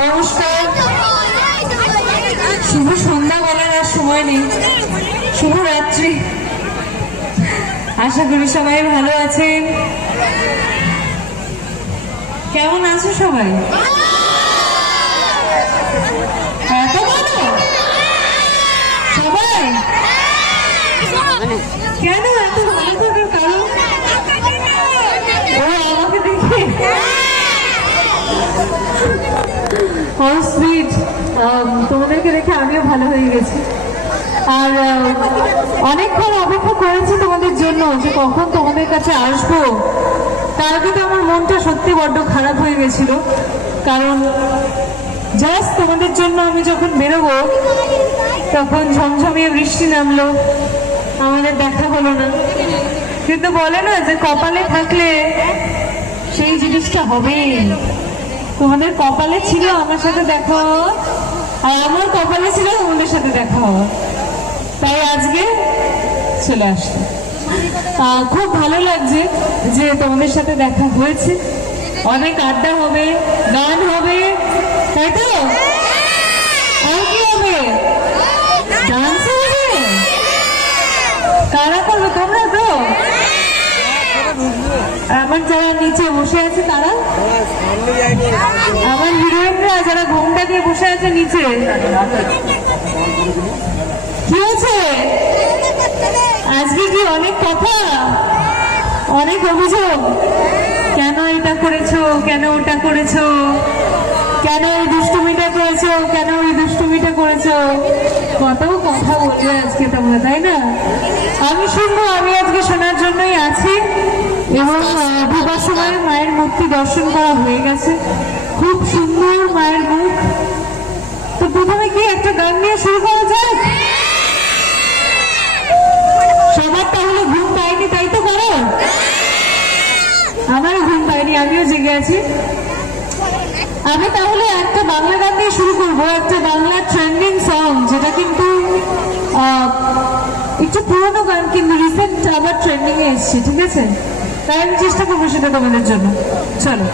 নমস্কার। শুভ সন্ধ্যা বলার আর সময় নেই, শুভরাত্রি। আশা করি সবাই ভালো আছেন। কেমন আছো সবাই? এত ভালো সবাই? কেন এত ভালো থাকার কারণ? ও আমাকে দেখে সুইট, তোমাদেরকে দেখে আমিও ভালো হয়ে গেছি। আর অনেকক্ষণ অপেক্ষা করেছি তোমাদের জন্য যে কখন তোমাদের কাছে আসবো। কালকে তো আমার মনটা সত্যি বড্ড খারাপ হয়ে গেছিল, কারণ জাস্ট তোমাদের জন্য আমি যখন বেরোবো তখন ঝমঝমিয়ে বৃষ্টি নামলো, আমাদের দেখা হলো না। কিন্তু বলে না যে কপালে থাকলে সেই জিনিসটা হবে। তোমাদের কপালে ছিল আমার সাথে দেখা হওয়া, আর আমার কপালে ছিল তোমাদের সাথে দেখা হওয়া, তাই আজকে চলে আসলো। খুব ভালো লাগছে যে তোমাদের সাথে দেখা হয়েছে। অনেক আড্ডা হবে, গান হবে, তাই তো? আর কি হবে? ডান্স হবে। কারা করবে? তোমরা তো? আমার যারা নিচে বসে আছে তারা, আমার হিরোইনরা যারা ঘুমটা দিয়ে বসে আছে নিচে, কি হয়েছে আজকে? কি অনেক কথা, অনেক অভিযোগ, কেন এটা করেছো, কেন ওটা করেছো, কেন এই দুষ্টুমিটা করেছো, কেন ওই দুষ্টুমিটা করেছো, কত কথা বলবে আজকে তোমরা, তাই না? আমি শুনবো, আমি আজকে শোনার জন্যই আছি। এবং ঢোকার সময় মায়ের মুখটি দর্শন করা হয়ে গেছে, খুব সুন্দর মায়ের মুখ। তো প্রথমে কি একটা গান নিয়ে শুরু করা যাক? সবার তাহলে ঘুম পায়নি, তাই তো? করো, আমারও ঘুম পায়নি, আমিও জেগে আছি। আমি তাহলে একটা বাংলা গান দিয়ে শুরু করবো, একটা বাংলা ট্রেন্ডিং সং, যেটা কিন্তু একটু পুরোনো গান, কিন্তু রিসেন্ট আবার ট্রেন্ডিং এ এসছে, ঠিক আছে? তাই আমি চেষ্টা করবো সেটা তোমাদের জন্য। চলো।